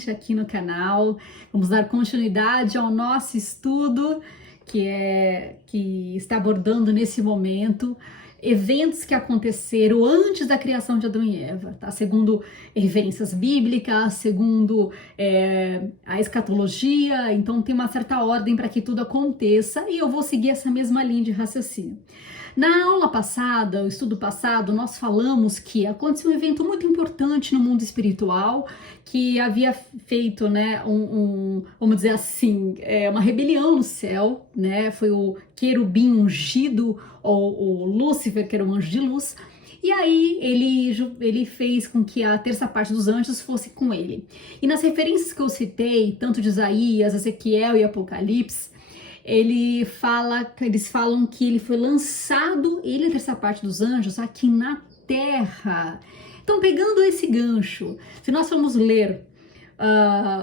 novamente aqui no canal. Vamos dar continuidade ao nosso estudo que está abordando nesse momento eventos que aconteceram antes da criação de Adão e Eva, tá? Segundo referências bíblicas, segundo a escatologia, então tem uma certa ordem para que tudo aconteça e eu vou seguir essa mesma linha de raciocínio. Na aula passada, o estudo passado, nós falamos que aconteceu um evento muito importante no mundo espiritual que havia feito, né, vamos dizer assim, uma rebelião no céu, né? Foi o querubim ungido, ou o Lúcifer, que era um anjo de luz. E aí ele fez com que a terça parte dos anjos fosse com ele. E nas referências que eu citei, tanto de Isaías, Ezequiel e Apocalipse, eles falam que ele foi lançado, ele e a terça parte dos anjos, aqui na terra. Então, pegando esse gancho, se nós formos ler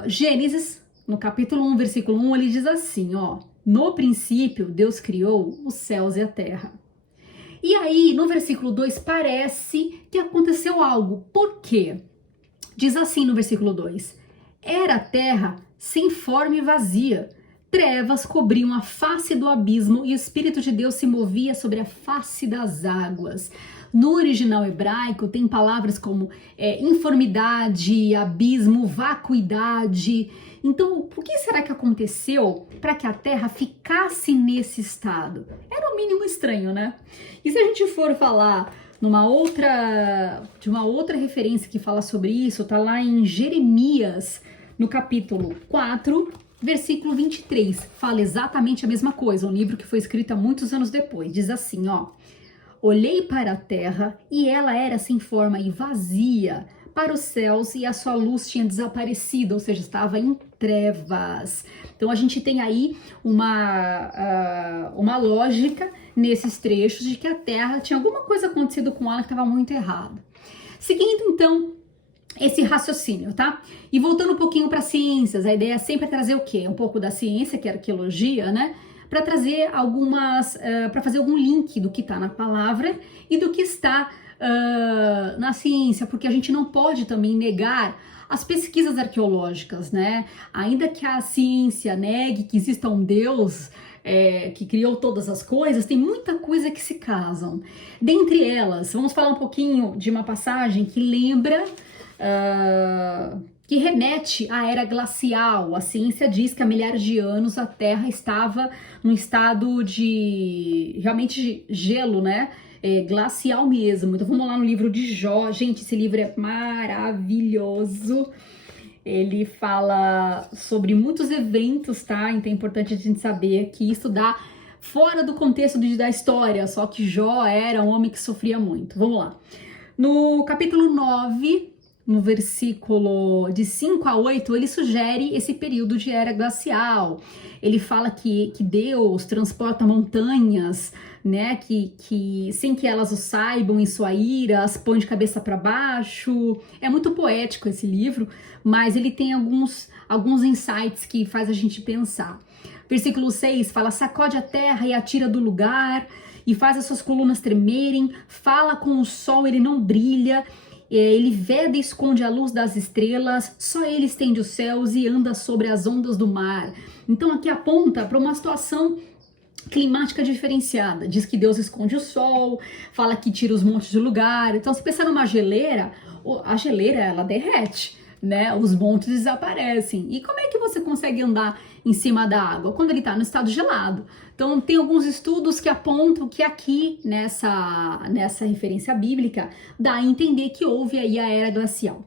Gênesis, no capítulo 1, versículo 1, ele diz assim, ó: no princípio, Deus criou os céus e a terra. E aí, no versículo 2, parece que aconteceu algo. Por quê? Diz assim no versículo 2: era a terra sem forma e vazia. Trevas cobriam a face do abismo e o Espírito de Deus se movia sobre a face das águas. No original hebraico tem palavras como informidade, abismo, vacuidade. Então, o que será que aconteceu para que a Terra ficasse nesse estado? É no mínimo estranho, né? E se a gente for falar de uma outra referência que fala sobre isso, tá lá em Jeremias, no capítulo 4, versículo 23, fala exatamente a mesma coisa, um livro que foi escrito há muitos anos depois. Diz assim, ó: olhei para a terra e ela era sem forma e vazia, para os céus e a sua luz tinha desaparecido, ou seja, estava em trevas. Então a gente tem aí uma lógica nesses trechos de que a terra tinha alguma coisa acontecido com ela que estava muito errado. Seguindo então esse raciocínio, tá? E voltando um pouquinho para ciências, a ideia é sempre trazer o quê? Um pouco da ciência, que é arqueologia, né? Para trazer para fazer algum link do que está na palavra e do que está na ciência, porque a gente não pode também negar as pesquisas arqueológicas, né? Ainda que a ciência negue que exista um Deus que criou todas as coisas, tem muita coisa que se casam. Dentre elas, vamos falar um pouquinho de uma passagem que lembra, que remete à era glacial. A ciência diz que há milhares de anos a Terra estava num estado de realmente gelo, né? Glacial mesmo. Então vamos lá no livro de Jó. Gente, esse livro é maravilhoso. Ele fala sobre muitos eventos, tá? Então é importante a gente saber que isso dá fora do contexto da história, só que Jó era um homem que sofria muito. Vamos lá. No capítulo 9, no versículo de 5 a 8, ele sugere esse período de era glacial. Ele fala que Deus transporta montanhas, né, que sem que elas o saibam, em sua ira, as põe de cabeça para baixo. É muito poético esse livro, mas ele tem alguns insights que faz a gente pensar. Versículo 6 fala: sacode a terra e a tira do lugar, e faz as suas colunas tremerem, fala com o sol, ele não brilha, ele veda e esconde a luz das estrelas, só ele estende os céus e anda sobre as ondas do mar. Então aqui aponta para uma situação climática diferenciada. Diz que Deus esconde o sol, fala que tira os montes de lugar. Então, se pensar numa geleira, a geleira ela derrete, né? Os montes desaparecem. E como é que você consegue andar em cima da água? Quando ele está no estado gelado. Então, tem alguns estudos que apontam que aqui, nessa referência bíblica, dá a entender que houve aí a era glacial.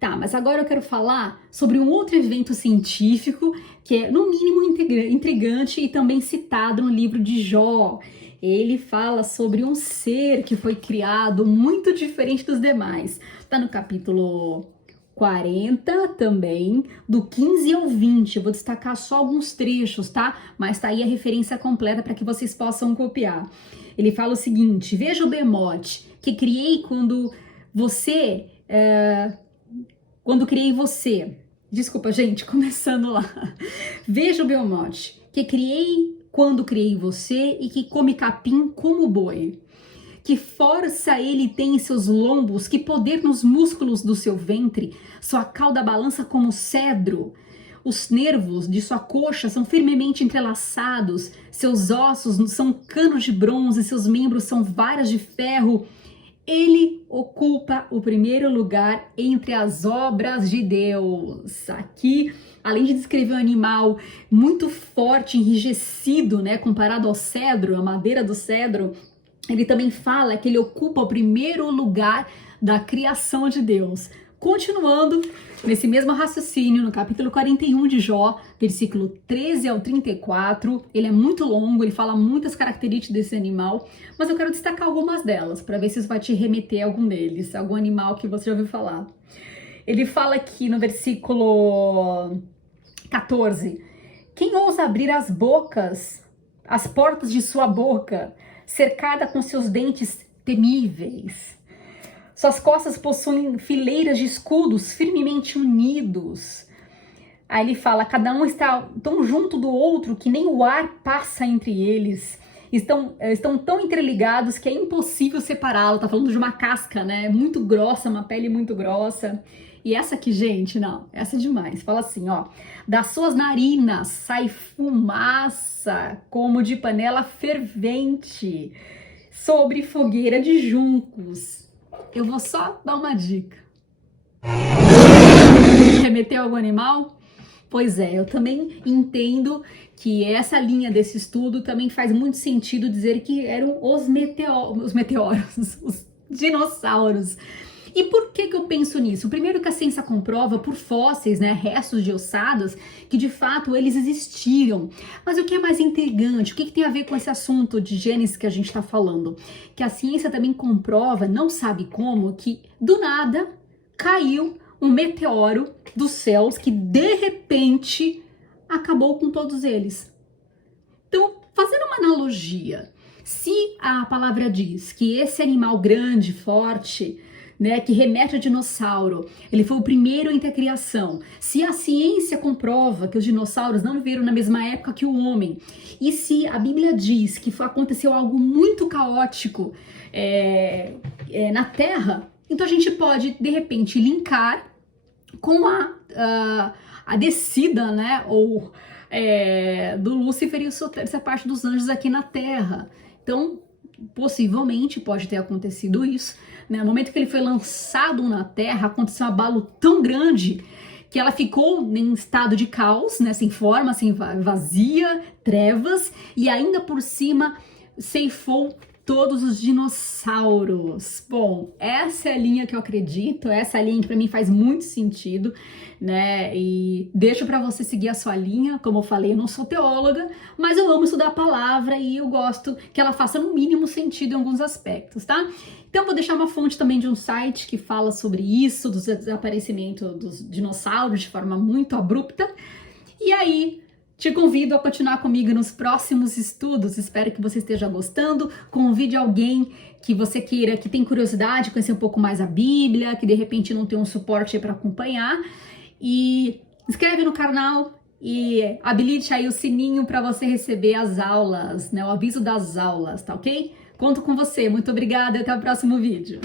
Tá, mas agora eu quero falar sobre um outro evento científico que é, no mínimo, intrigante e também citado no livro de Jó. Ele fala sobre um ser que foi criado muito diferente dos demais. Tá no capítulo 40 também, do 15 ao 20. Eu vou destacar só alguns trechos, tá? Mas tá aí a referência completa para que vocês possam copiar. Ele fala o seguinte: veja o Behemoth, que criei quando criei você. Desculpa, gente, começando lá. Veja o Behemoth, que criei quando criei você e que come capim como boi. Que força ele tem em seus lombos, que poder nos músculos do seu ventre, sua cauda balança como cedro. Os nervos de sua coxa são firmemente entrelaçados, seus ossos são canos de bronze, seus membros são varas de ferro. Ele ocupa o primeiro lugar entre as obras de Deus. Aqui, além de descrever um animal muito forte, enrijecido, né, comparado ao cedro, a madeira do cedro, ele também fala que ele ocupa o primeiro lugar da criação de Deus. Continuando nesse mesmo raciocínio, no capítulo 41 de Jó, versículo 13 ao 34, ele é muito longo, ele fala muitas características desse animal, mas eu quero destacar algumas delas, para ver se isso vai te remeter a algum deles, algum animal que você já ouviu falar. Ele fala aqui no versículo 14, quem ousa abrir as portas de sua boca, cercada com seus dentes temíveis? Suas costas possuem fileiras de escudos firmemente unidos. Aí ele fala, cada um está tão junto do outro que nem o ar passa entre eles. Estão tão interligados que é impossível separá-lo. Tá falando de uma casca, né? Muito grossa, uma pele muito grossa. E essa aqui, gente, não, essa é demais. Fala assim, ó, das suas narinas sai fumaça como de panela fervente sobre fogueira de juncos. Eu vou só dar uma dica. Remeteu algum animal? Pois é, eu também entendo que essa linha desse estudo também faz muito sentido dizer que eram os meteoros, os dinossauros. E por que eu penso nisso? Primeiro que a ciência comprova por fósseis, né, restos de ossadas, que de fato eles existiram. Mas o que é mais intrigante, o que tem a ver com esse assunto de Gênesis que a gente está falando? Que a ciência também comprova, não sabe como, que do nada caiu um meteoro dos céus que de repente acabou com todos eles. Então, fazendo uma analogia, se a palavra diz que esse animal grande, forte, né, que remete ao dinossauro, ele foi o primeiro entre a criação. Se a ciência comprova que os dinossauros não viveram na mesma época que o homem, e se a Bíblia diz que aconteceu algo muito caótico na Terra, então a gente pode, de repente, linkar com a descida, né, do Lúcifer e sua terça parte dos anjos aqui na Terra. Então, possivelmente pode ter acontecido isso, né? No momento que ele foi lançado na Terra, aconteceu um abalo tão grande que ela ficou em estado de caos, né? Sem forma, sem vazia, trevas, e ainda por cima ceifou todos os dinossauros. Bom, essa é a linha que eu acredito, essa é a linha que para mim faz muito sentido, né? E deixo para você seguir a sua linha. Como eu falei, eu não sou teóloga, mas eu amo estudar a palavra e eu gosto que ela faça no mínimo sentido em alguns aspectos, tá? Então vou deixar uma fonte também de um site que fala sobre isso, do desaparecimento dos dinossauros de forma muito abrupta. E aí, te convido a continuar comigo nos próximos estudos. Espero que você esteja gostando. Convide alguém que você queira, que tem curiosidade, conhecer um pouco mais a Bíblia, que de repente não tem um suporte para acompanhar. E inscreve no canal e habilite aí o sininho para você receber as aulas, né? O aviso das aulas, tá ok? Conto com você. Muito obrigada e até o próximo vídeo.